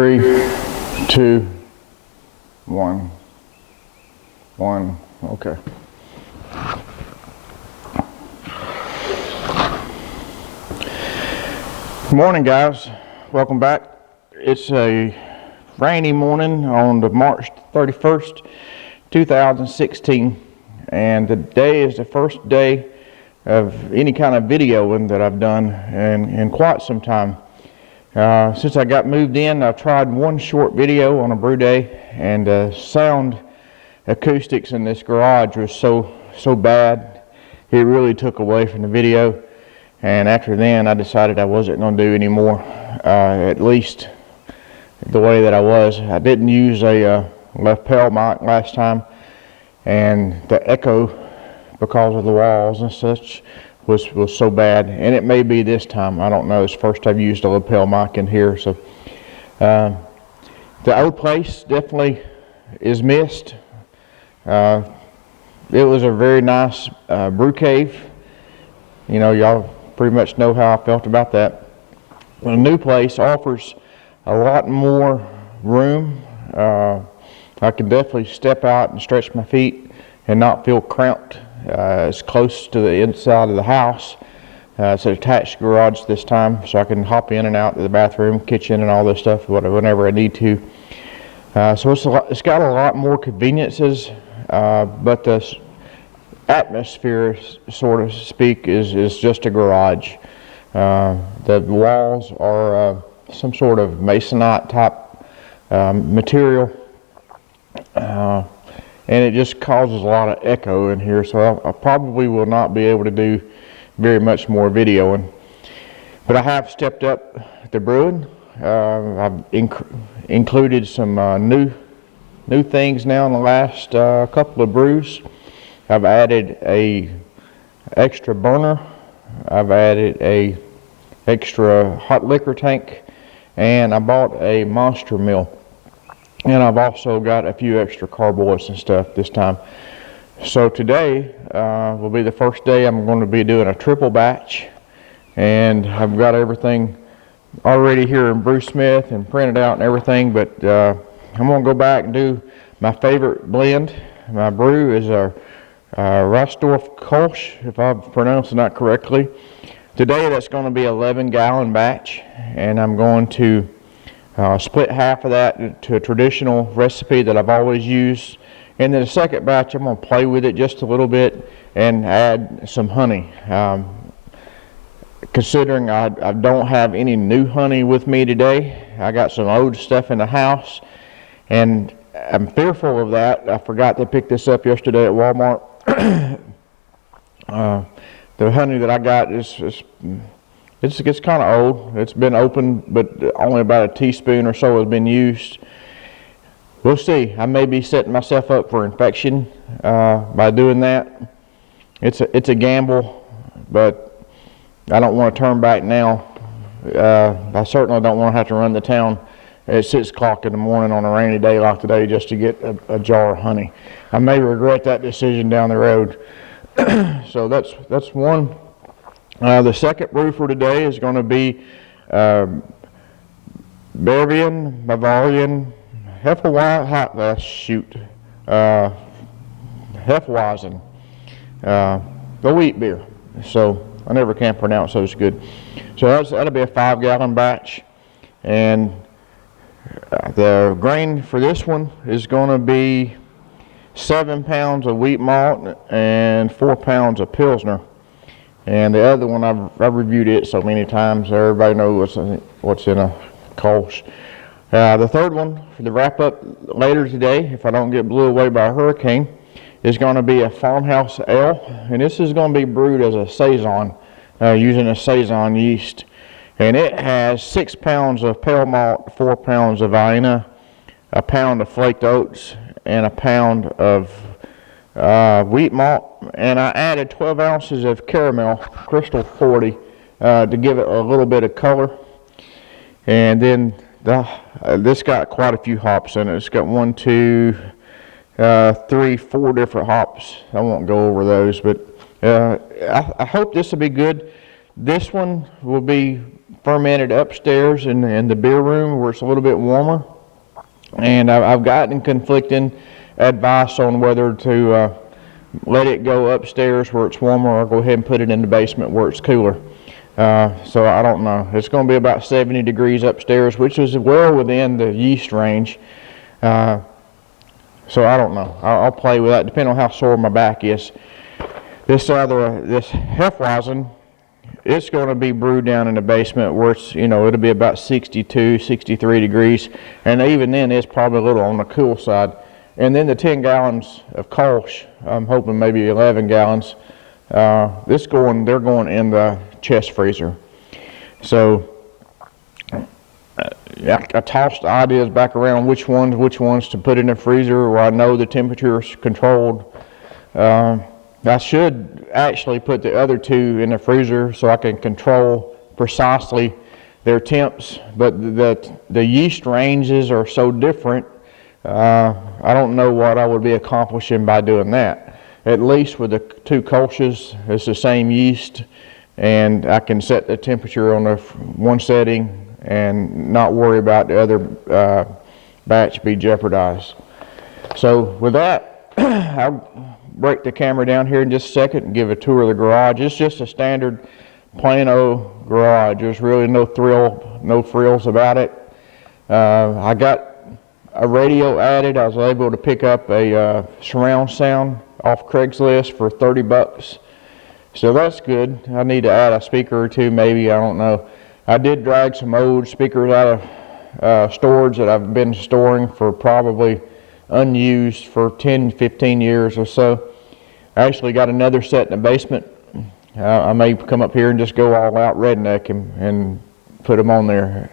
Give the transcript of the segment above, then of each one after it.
3, 2, 1. Okay. Good morning, guys. Welcome back. It's a rainy morning on March 31st, 2016, and today is the first day of any kind of videoing that I've done in quite some time. Since I got moved in, I've tried one short video on a brew day, and sound acoustics in this garage was so bad, it really took away from the video. And after then, I decided I wasn't going to do any more, at least the way that I was. I didn't use a lapel mic last time, and the echo, because of the walls and such, was so bad. And it may be this time, I don't know. It's the first I've used a lapel mic in here. So the old place definitely is missed. It was a very nice brew cave. You know, y'all pretty much know how I felt about that. The new place offers a lot more room. I can definitely step out and stretch my feet and not feel cramped. It's close to the inside of the house. It's an attached garage this time, so I can hop in and out to the bathroom, kitchen, and all this stuff whenever I need to. So it's got a lot more conveniences, but the atmosphere, so to speak, is just a garage. The walls are some sort of masonite type material, and it just causes a lot of echo in here, so I probably will not be able to do very much more videoing. But I have stepped up the brewing. I've included some new things now in the last couple of brews. I've added a extra burner. I've added a extra hot liquor tank, and I bought a monster mill. And I've also got a few extra carboys and stuff this time. So today will be the first day I'm going to be doing a triple batch, and I've got everything already here in Brewsmith and printed out and everything, but I'm going to go back and do my favorite blend. My brew is a Reisdorf Kolsch, if I'm pronouncing that correctly. Today that's going to be 11-gallon batch, and I'm going to split half of that to a traditional recipe that I've always used, and then the second batch I'm going to play with it just a little bit and add some honey. Considering I don't have any new honey with me today, I got some old stuff in the house, and I'm fearful of that. I forgot to pick this up yesterday at Walmart. The honey that I got it's kind of old. It's been opened, but only about a teaspoon or so has been used. We'll see. I may be setting myself up for infection by doing that. It's a gamble, but I don't want to turn back now. I certainly don't want to have to run to town at 6 o'clock in the morning on a rainy day like today just to get a jar of honey. I may regret that decision down the road. So that's one. The second brew for today is going to be Bavarian Hefeweizen, the wheat beer. So I never can pronounce those good. So that'll be a 5-gallon batch, and the grain for this one is going to be 7 pounds of wheat malt and 4 pounds of Pilsner. And the other one, I've reviewed it so many times, everybody knows what's in a Kolsch. The third one, for the wrap up later today, if I don't get blew away by a hurricane, is going to be a Farmhouse Ale. And this is going to be brewed as a Saison, using a Saison yeast. And it has 6 pounds of pale malt, 4 pounds of Vienna, a pound of flaked oats, and a pound of wheat malt, and I added 12 ounces of caramel, Crystal 40, to give it a little bit of color. And then this got quite a few hops in it. It's got 1, 2, 3, 4 different hops. I won't go over those, but I hope this will be good. This one will be fermented upstairs in the beer room where it's a little bit warmer. And I've gotten conflicting advice on whether to let it go upstairs where it's warmer or go ahead and put it in the basement where it's cooler. So I don't know. It's going to be about 70 degrees upstairs, which is well within the yeast range. So I don't know. I'll play with that depending on how sore my back is. This Hefeweizen, it's going to be brewed down in the basement where it's, it'll be about 62, 63 degrees. And even then, it's probably a little on the cool side. And then the 10 gallons of Kolsch, I'm hoping maybe 11 gallons, they're going in the chest freezer. So I tossed ideas back around which ones to put in the freezer where I know the temperature is controlled. I should actually put the other two in the freezer so I can control precisely their temps, but the yeast ranges are so different. I don't know what I would be accomplishing by doing that. At least with the two Kolsches, it's the same yeast, and I can set the temperature on the one setting and not worry about the other batch be jeopardized. So with that, I'll break the camera down here in just a second and give a tour of the garage. It's just a standard plain old garage. There's really no frills about it. I got a radio added. I was able to pick up a surround sound off Craigslist for $30. So that's good. I need to add a speaker or two maybe, I don't know. I did drag some old speakers out of storage that I've been storing for probably unused for 10, 15 years or so. I actually got another set in the basement. I may come up here and just go all out redneck and put them on there.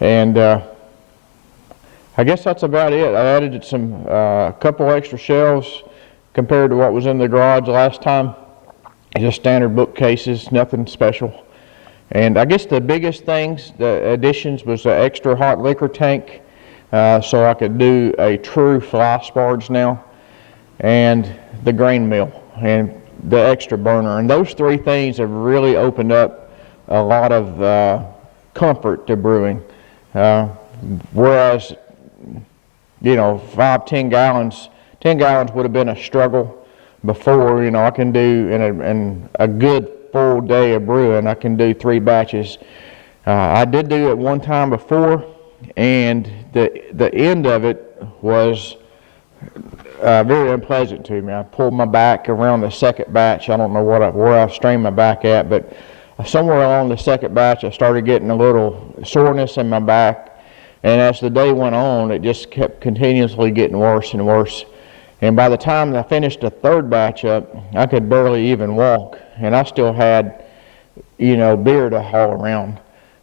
And I guess that's about it. I added a couple extra shelves compared to what was in the garage last time. Just standard bookcases, nothing special. And I guess the biggest things, the additions, was the extra hot liquor tank, so I could do a true fly sparge now, and the grain mill, and the extra burner. And those three things have really opened up a lot of comfort to brewing. Whereas, 10 gallons would have been a struggle before. I can do in a good full day of brewing, I can do 3 batches. I did do it one time before, and the end of it was very unpleasant to me. I pulled my back around the second batch. I don't know where I strained my back at, but somewhere along the second batch I started getting a little soreness in my back, and as the day went on it just kept continuously getting worse and worse. And by the time I finished the third batch up, I could barely even walk, and I still had beer to haul around.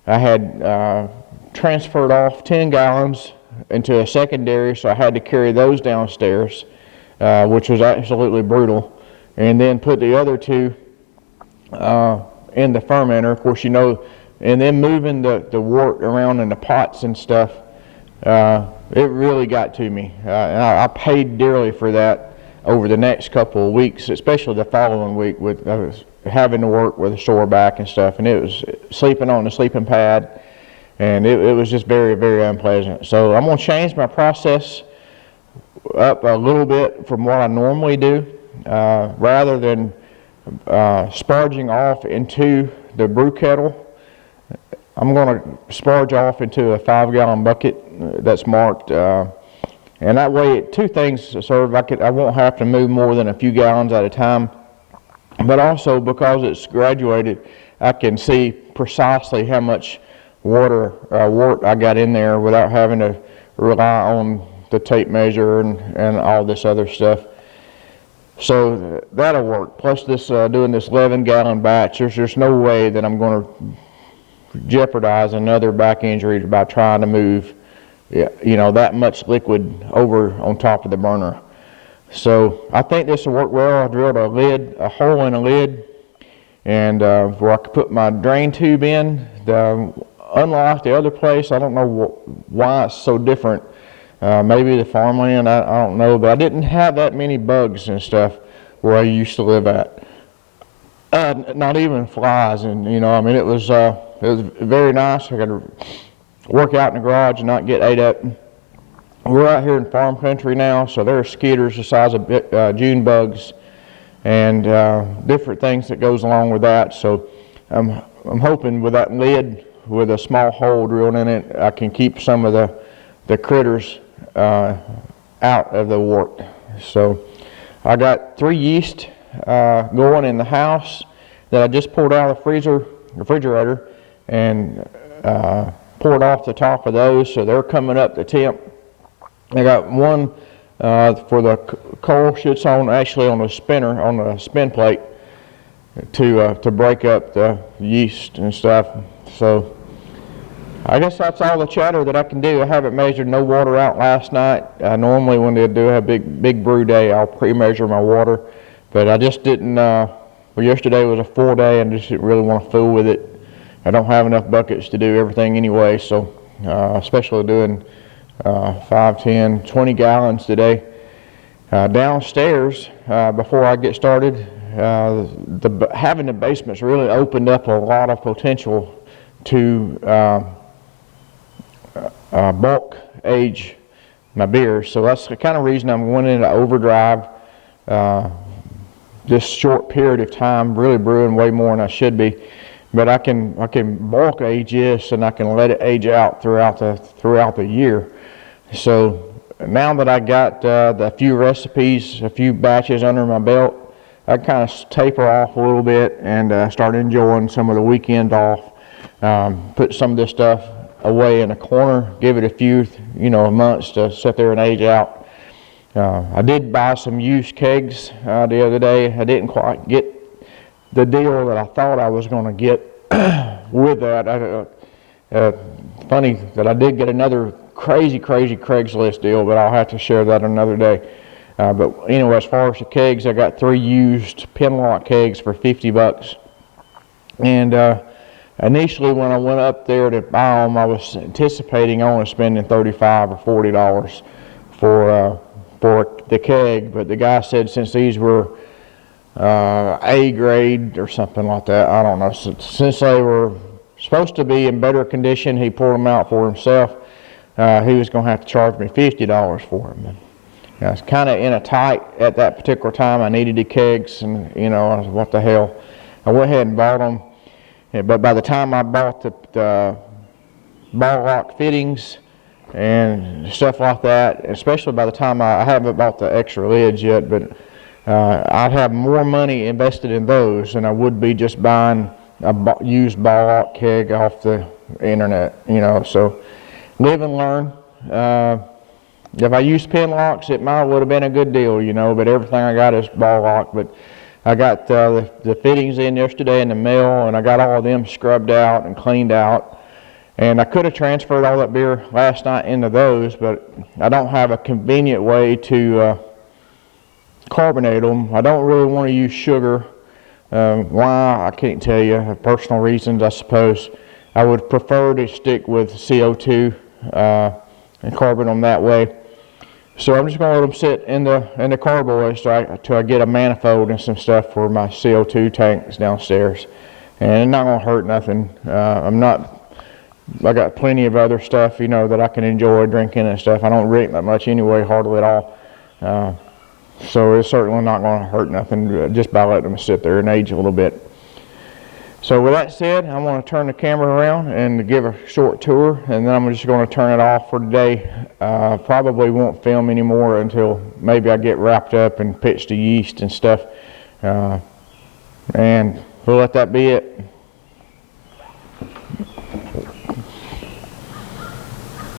I had transferred off 10 gallons into a secondary, so I had to carry those downstairs, which was absolutely brutal, and then put the other 2 in the fermenter, of course, and then moving the wort around in the pots and stuff. It really got to me, and I paid dearly for that over the next couple of weeks, especially the following week with having to work with a sore back and stuff, and it was sleeping on the sleeping pad, and it was just very, very unpleasant. So I'm going to change my process up a little bit from what I normally do. Rather than sparging off into the brew kettle, I'm going to sparge off into a 5-gallon bucket that's marked, and that way 2 things serve. I won't have to move more than a few gallons at a time, but also because it's graduated, I can see precisely how much wort I got in there without having to rely on the tape measure and all this other stuff. So that'll work. Plus this doing this 11-gallon batch, there's no way that I'm going to jeopardize another back injury by trying to move that much liquid over on top of the burner. So I think this will work well. I drilled a hole in a lid, and where I could put my drain tube in. Unlike the other place, I don't know why it's so different. Maybe the farmland, I don't know, but I didn't have that many bugs and stuff where I used to live at. Not even flies, and it it was very nice. I got to work out in the garage and not get ate up. We're out here in farm country now, so there are skeeters the size of June bugs and different things that goes along with that. So I'm hoping with that lid with a small hole drilled in it, I can keep some of the critters out of the wart. So I got 3 yeast going in the house that I just pulled out of the refrigerator and poured off the top of those, so they're coming up to temp. I got one for the coal shits on actually on the spinner, on the spin plate to break up the yeast and stuff. So I guess that's all the chatter that I can do. I haven't measured no water out last night. Normally when they do have big brew day, I'll pre-measure my water, but I just didn't. Well, yesterday was a full day and just didn't really want to fool with it. I don't have enough buckets to do everything anyway, so especially doing 5, 10, 20 gallons today. Downstairs, before I get started, having the basement's really opened up a lot of potential to bulk age my beers. So that's the kind of reason I'm going into overdrive this short period of time, really brewing way more than I should be. But I can bulk age this, and I can let it age out throughout the year. So now that I got the few recipes, a few batches under my belt, I kind of taper off a little bit and start enjoying some of the weekend off. Put some of this stuff away in a corner, give it a few months to sit there and age out. I did buy some used kegs the other day. I didn't quite get the deal that I thought I was going to get with that. Funny that I did get another crazy Craigslist deal, but I'll have to share that another day. But anyway, as far as the kegs, I got 3 used Pinlock kegs for $50. And initially when I went up there to buy them, I was anticipating only spending $35 or $40 for the keg, but the guy said since these were A grade or something like that, I don't know, since they were supposed to be in better condition, he pulled them out for himself. He was going to have to charge me $50 for them. And I was kind of in a tight at that particular time. I needed the kegs, and I was, what the hell. I went ahead and bought them. Yeah, but by the time I bought the ball lock fittings and stuff like that, especially by the time I haven't bought the extra lids yet, but I'd have more money invested in those than I would be just buying a used ball lock keg off the internet, so live and learn. If I used pin locks, it might would have been a good deal, but everything I got is ball lock. But I got the fittings in yesterday in the mail, and I got all of them scrubbed out and cleaned out. And I could have transferred all that beer last night into those, but I don't have a convenient way to carbonate them. I don't really want to use sugar. Why, I can't tell you. Personal reasons, I suppose. I would prefer to stick with CO2 and carbon them that way. So I'm just going to let them sit in the carboys till I get a manifold and some stuff for my CO2 tanks downstairs. And it's not going to hurt nothing. I got plenty of other stuff, that I can enjoy drinking and stuff. I don't drink that much anyway, hardly at all. So it's certainly not going to hurt nothing just by letting them sit there and age a little bit. So with that said, I want to turn the camera around and give a short tour, and then I'm just going to turn it off for today. Probably won't film anymore until maybe I get wrapped up and pitch the yeast and stuff. And we'll let that be it.